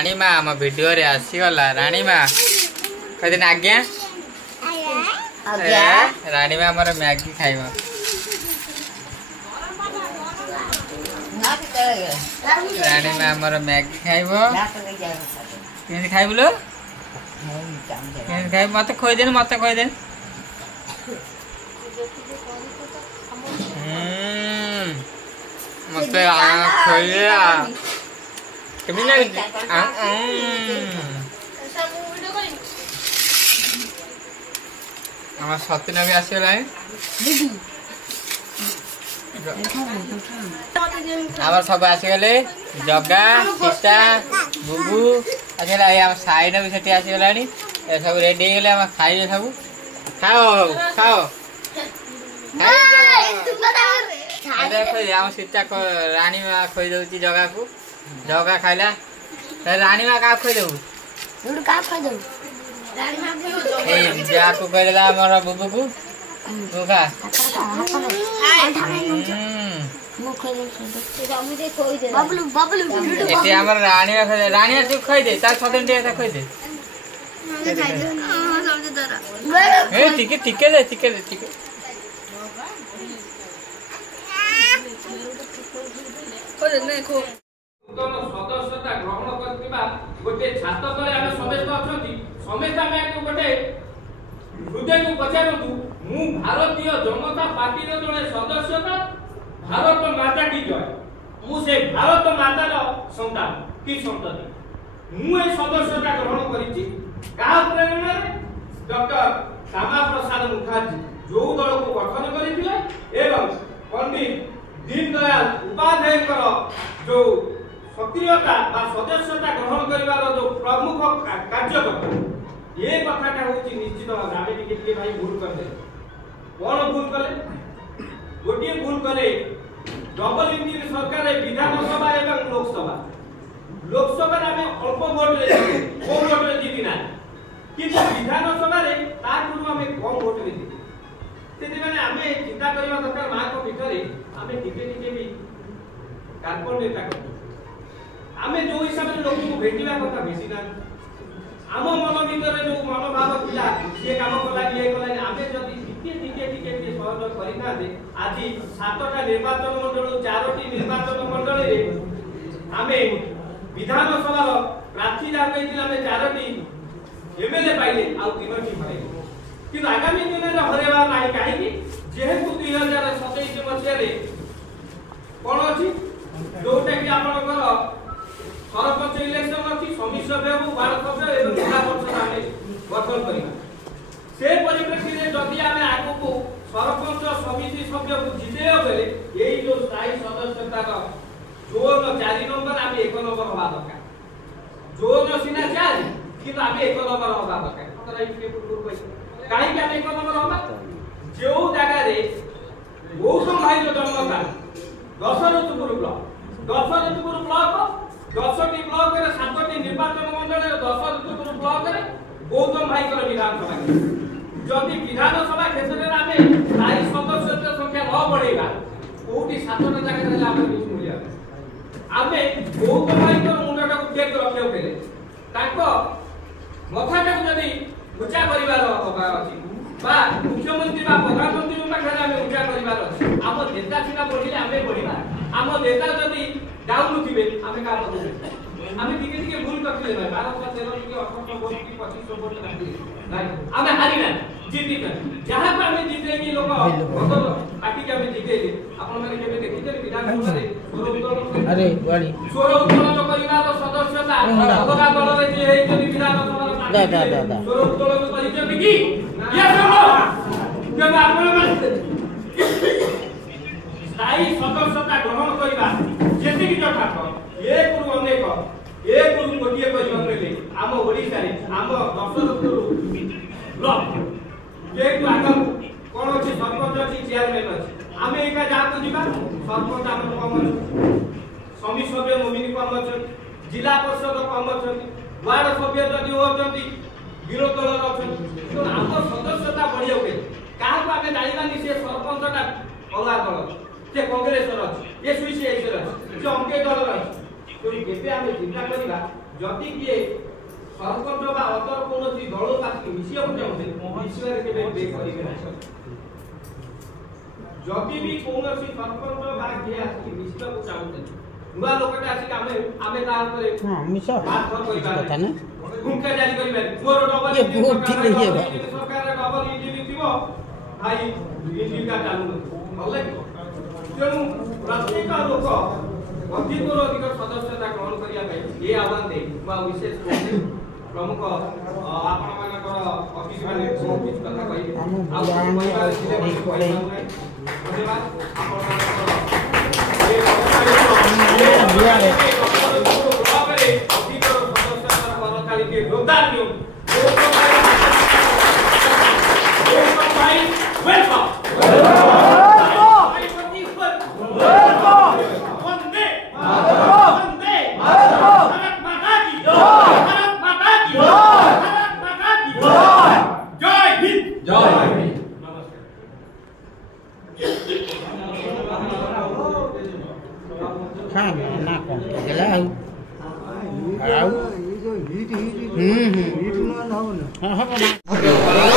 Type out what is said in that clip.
रानी माँ आम भिडियो रे आसीगला रानी माँ कहते आज्ञा रानी माँ आमर मैगी खाइब रानी माँ आमर मैगी खाइब केमती खाइब लो केमती खाइब मत खोदेन मत खोदेन मत खोइया केमती लगे आम सतीन भी आसगला आम सब आसगले जगा सीता बुबू आसगला साइन भी से आसगला सब रेडी हो गए खाइबे सब खाओ खाओ आम सीता रानी माँ खोई दौर जगह को जगा खाइला रानी माँ क्या खोई दबू कहदेला मोर बुबू को खा रानी रानी तू खोई दे तार सदन खोई दे टिके टिके दे टिके दे टिके सदस्यता ग्रहण करथिबा गोटे छात्र तले आमे समस्त अछंती समस्त आमे गोटे हृदय को पचारतु मु भारतीय जनता पार्टी रो जने सदस्यता भारत माता की जय मु से भारत माता रो संतान की संतति मु ए सदस्यता ग्रहण करिछि का प्रेरणा रे डॉक्टर श्यामा प्रसाद मुखर्जी जो दल को गठन करिथिले एवं पंडित दीनदयाल उपाध्याय जो सक्रियता सदस्यता ग्रहण कर जो प्रमुख कार्यकर्ता ये कथाटा हूँ निश्चित भाव आम टे भाई भूल करदे कौन भूल कले गोटे भूल कले डबल इंजिन सरकार विधानसभा एवं लोकसभा लोकसभा आम अल्प भोटे जीति ना कि विधानसभा पूर्व आम कम भोटे जीति से आम चिंता करवा दरकार माँ को पीठर आम टे भी कार्पण्यता कर आम जो हिसाब से लोक को भेटा कथा बेसी ना आम मन भर जो मनोभाव था ये कम कला ये कला आम जदि टिके टिके टिके टिके सहयोग करता आज 7टा निर्वाचन मंडल 4टी निर्वाचन मंडल आम विधानसभा प्रार्थी जहाँ कही आम 4टी एमएलए पाइले आउ 3टी हरइले कि आगामी दिन में हरइबार ना कहीं जेहेतु 2027 मसीह कौन अच्छी जोटा कि आपंकर सरपंच इलेक्शन अच्छी समिति सभ्य वार्ड सभ्य और जिला परिषद आम गठन करवा से परिप्रेक्षी में जदि आम आग को सरपंच समिति सभ्य को जितेब बेले यही जो स्थायी सदस्यतार जोन 4 नंबर आम 1 नंबर हवा दरकार जोन सीना 4 कि आम 1 नंबर हवा दरकार कहीं आम 1 नंबर हवा जो जगह गौतम भाई जो जन्मस्थान 10 ऋतुपुर ब्लॉक 10टी ब्लॉक रे 7टी निर्वाचन मंडल 10 ऋतुपुर ब्लॉक रे गौतम भाई कर विधानसभा जदि विधानसभा क्षेत्र में आमे स्थायी सदस्य संख्या न बढ़ेगा कोठी 7टा जगह रे आमे मिलिया आमे गौतम भाई कर मुंडा को टेक रखियो केले ताको मथाटा को जदि उच्चा परिवार होबार अछि बा मुख्यमंत्री बा प्रधानमंत्री पाखे आमे उच्चा परिवार अछि आम नेता सिना बढ़िले आमे बढ़िबा आम नेता जदि डाउन थिबे आमे का करबे आमे टिके टिके भूल करथिले भाई 12 13 टिके 18 वोट की 25 वोट लागले भाई आमे हारि ना जीति ना जहां पर आमे जीते की लोग भोटर पार्टी के आमे जीते आपन माने केबे देखिते विधानसभा रे स्वर उत्तोलन अरे वाली स्वर उत्तोलन करिवार सदस्यता अलगा दल रे जे हे जदि विधानसभा स्वर उत्तोलन करिते कि ये सब जब आपन स्थायी सदस्यता ग्रहण करवा जेति कि यथार्थ एक गुरु अनेक एक गुरु गोटिए कहिबले आम ओडिसा रे आम 10 ब्लॉक जेतु आगम कोन अछि सरपंच अछि चेयरमैन अछि आमे एका जात जिबा सरपंच आम कम अछि समिति सभ्य नोमिनी कम अछि जिला परिषद कम अछि वार्ड सभ्य जदि होचंती विरोध दल अछि तो आम सदस्यता बढ़ियो के काहा को आमे जानिबा नि से सरपंचटा अलगा दल से कांग्रेस रो ये सुइसी एसर जो अंके दल रो ତେଣୁ କେବେ ଆମେ ଚିନ୍ତା କରିବା ଯଦି କିଏ ସରପଞ୍ଚ ବା ଅଦର କୌଣସି ଦଳ ପାଖି ମିଶିବାକୁ ଚାହୁଁଛନ୍ତି ମିଶିବାରେ କେବେ ବ୍ରେକ୍ କରିବେ ନାହିଁ। ଯଦି ବି କୌଣସି ସରପଞ୍ଚ ବା କିଏ ଆସିକି ମିଶିବାକୁ ଚାହୁଁଛନ୍ତି ନୂଆ ଲୋକଟେ ଆସିକି ଆମେ ତା ଉପରେ ହାତ କରିବା ନା ଭୂମିକା ଜାରି କରିବା ମୋର ଡବଲ ସରକାର ଡବଲ ଇଞ୍ଜିନ ଥିବ ଭାଇ ଇଞ୍ଜିନଟା ଚାଲୁନଥିବ ଭଲ ତେଣୁ ପ୍ରତ୍ୟେକ ଲୋକ ଅଧିକରୁ ଅଧିକ ସଦସ୍ୟତା ଗ୍ରହଣ କରିବା ପାଇଁ ଏ ଆହ୍ୱାନ ଦେଇ ମୁଁ ଆଉ ବିଶେଷ କହୁଛି ପ୍ରମୁଖ ଆପଣମାନଙ୍କର ଅଫିସ ମାନେ କିଛି କଥା କହିବେ ଆଉ କହିବାର ଥିଲେ କହିବାକୁ ନାହିଁ ଧନ୍ୟବାଦ ଆପଣମାନଙ୍କର हाँ